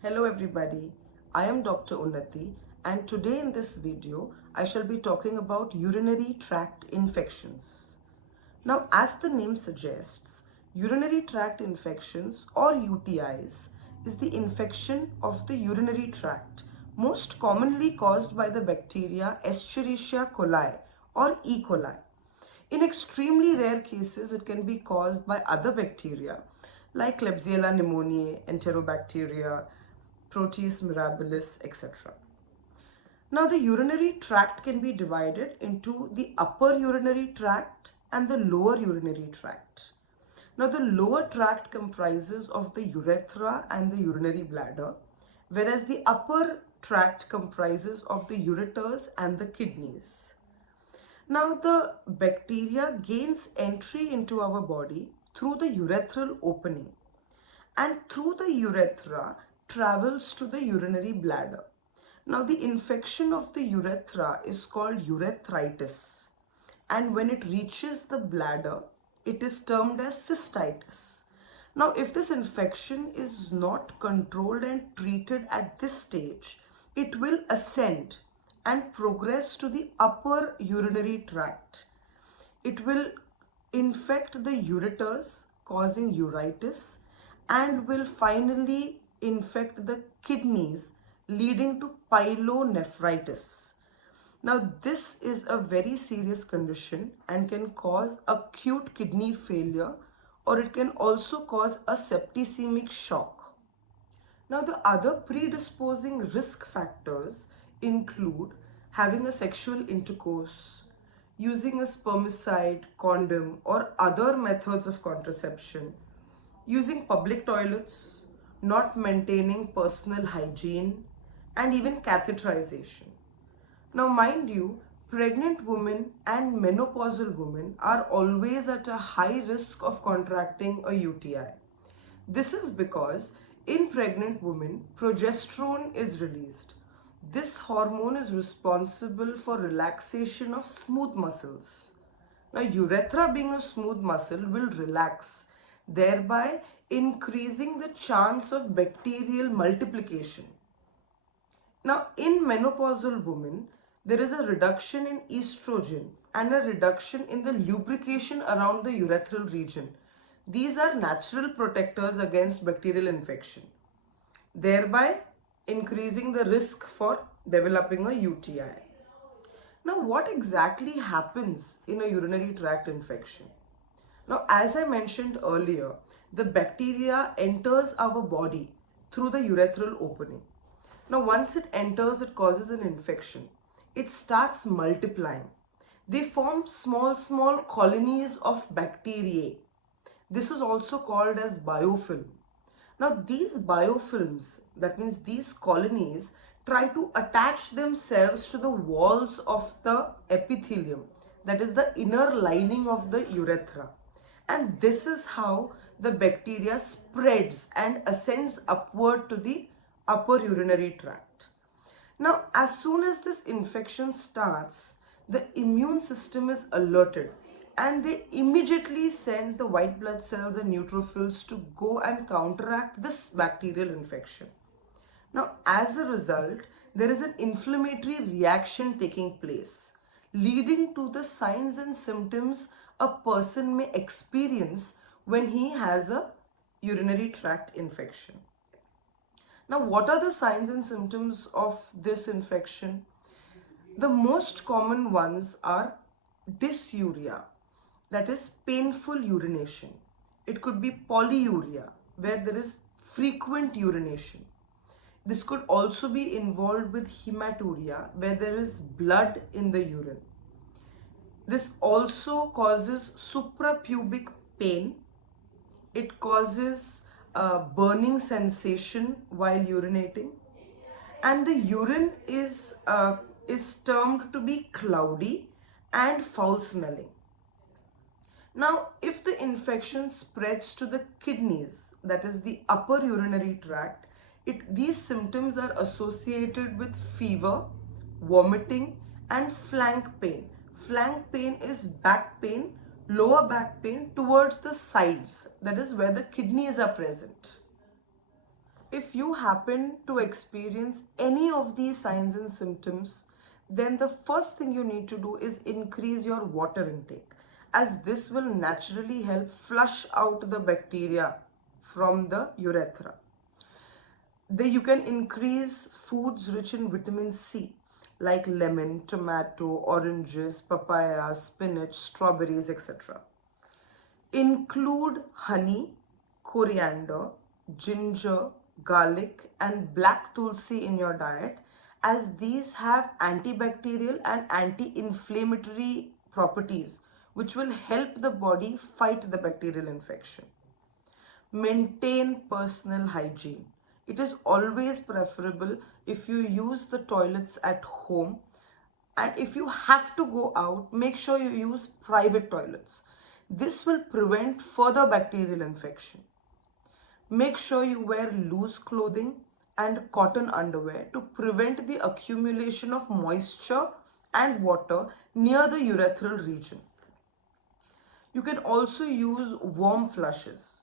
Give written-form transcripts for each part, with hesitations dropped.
Hello everybody, I am Dr.Unnati and today in this video I shall be talking about urinary tract infections. Now as the name suggests, urinary tract infections or UTIs is the infection of the urinary tract most commonly caused by the bacteria Escherichia coli or E. coli. In extremely rare cases, it can be caused by other bacteria like Klebsiella pneumoniae, Enterobacteria, Proteus mirabilis, etc. Now, the urinary tract can be divided into the upper urinary tract and the lower urinary tract. Now, the lower tract comprises of the urethra and the urinary bladder, whereas the upper tract comprises of the ureters and the kidneys. Now, the bacteria gains entry into our body through the urethral opening and through the urethra travels to the urinary bladder. Now, the infection of the urethra is called urethritis, and when it reaches the bladder, it is termed as cystitis. Now, if this infection is not controlled and treated at this stage, it will ascend and progress to the upper urinary tract. It will infect the ureters, causing uritis, and will finally infect the kidneys, leading to pyelonephritis. Now, this is a very serious condition and can cause acute kidney failure, or it can also cause a septicemic shock. Now, the other predisposing risk factors include having a sexual intercourse, using a spermicide, condom, or other methods of contraception, using public toilets, not maintaining personal hygiene, and even catheterization. Now, mind you, pregnant women and menopausal women are always at a high risk of contracting a UTI. This is because in pregnant women, progesterone is released. This hormone is responsible for relaxation of smooth muscles. Now, urethra being a smooth muscle will relax, thereby increasing the chance of bacterial multiplication. Now, in menopausal women, there is a reduction in estrogen and a reduction in the lubrication around the urethral region. These are natural protectors against bacterial infection, thereby increasing the risk for developing a UTI. Now, what exactly happens in a urinary tract infection? Now, as I mentioned earlier, the bacteria enters our body through the urethral opening. Now, once it enters, it causes an infection. It starts multiplying. They form small colonies of bacteriae. This is also called as biofilm. Now, these biofilms, that means these colonies, try to attach themselves to the walls of the epithelium, that is the inner lining of the urethra. And this is how the bacteria spreads and ascends upward to the upper urinary tract. Now, as soon as this infection starts, the immune system is alerted and they immediately send the white blood cells and neutrophils to go and counteract this bacterial infection. Now, as a result, there is an inflammatory reaction taking place, leading to the signs and symptoms a person may experience when he has a urinary tract infection. Now, what are the signs and symptoms of this infection? The most common ones are dysuria, that is painful urination. It could be polyuria, where there is frequent urination. This could also be involved with hematuria, where there is blood in the urine. This also causes suprapubic pain. It causes a burning sensation while urinating. And the urine is termed to be cloudy and foul smelling. Now, if the infection spreads to the kidneys, that is the upper urinary tract, these symptoms are associated with fever, vomiting, and flank pain. Flank pain is back pain, lower back pain towards the sides, that is where the kidneys are present. if you happen to experience any of these signs and symptoms, then the first thing you need to do is increase your water intake, as this will naturally help flush out the bacteria from the urethra. You can increase foods rich in vitamin C, like lemon, tomato, oranges, papaya, spinach, strawberries, etc. Include honey, coriander, ginger, garlic, and black tulsi in your diet, as these have antibacterial and anti-inflammatory properties which will help the body fight the bacterial infection. Maintain personal hygiene. It is always preferable if you use the toilets at home, and if you have to go out, make sure you use private toilets. This will prevent further bacterial infection. Make sure you wear loose clothing and cotton underwear to prevent the accumulation of moisture and water near the urethral region. You can also use warm flushes.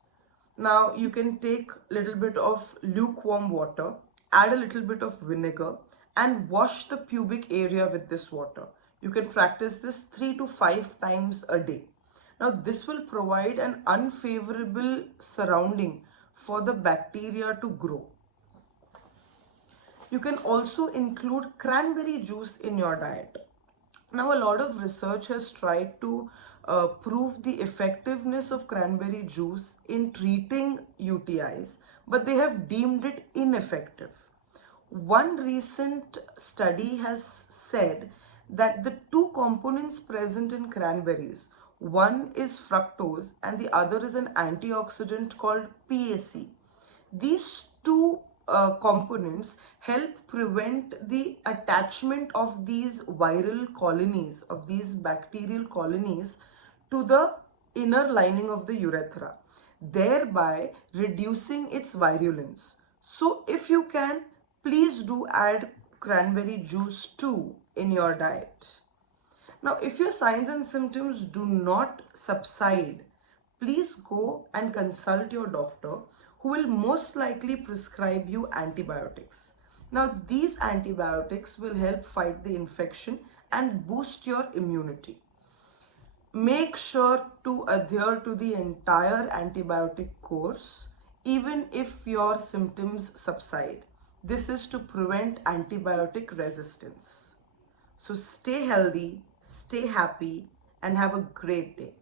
Now you can take a little bit of lukewarm water, add a little bit of vinegar, and wash the pubic area with this water. You can practice this 3 to 5 times a day. Now this will provide an unfavorable surrounding for the bacteria to grow. You can also include cranberry juice in your diet. Now a lot of research has tried to prove the effectiveness of cranberry juice in treating UTIs, but they have deemed it ineffective. One recent study has said that the two components present in cranberries, one is fructose and the other is an antioxidant called PAC. These two components help prevent the attachment of these viral colonies, of these bacterial colonies, to the inner lining of the urethra, thereby reducing its virulence. So if you can, please do add cranberry juice too in your diet. Now, if your signs and symptoms do not subside, please go and consult your doctor, who will most likely prescribe you antibiotics. Now, these antibiotics will help fight the infection and boost your immunity. Make sure to adhere to the entire antibiotic course, even if your symptoms subside. This is to prevent antibiotic resistance. So stay healthy, stay happy, and have a great day.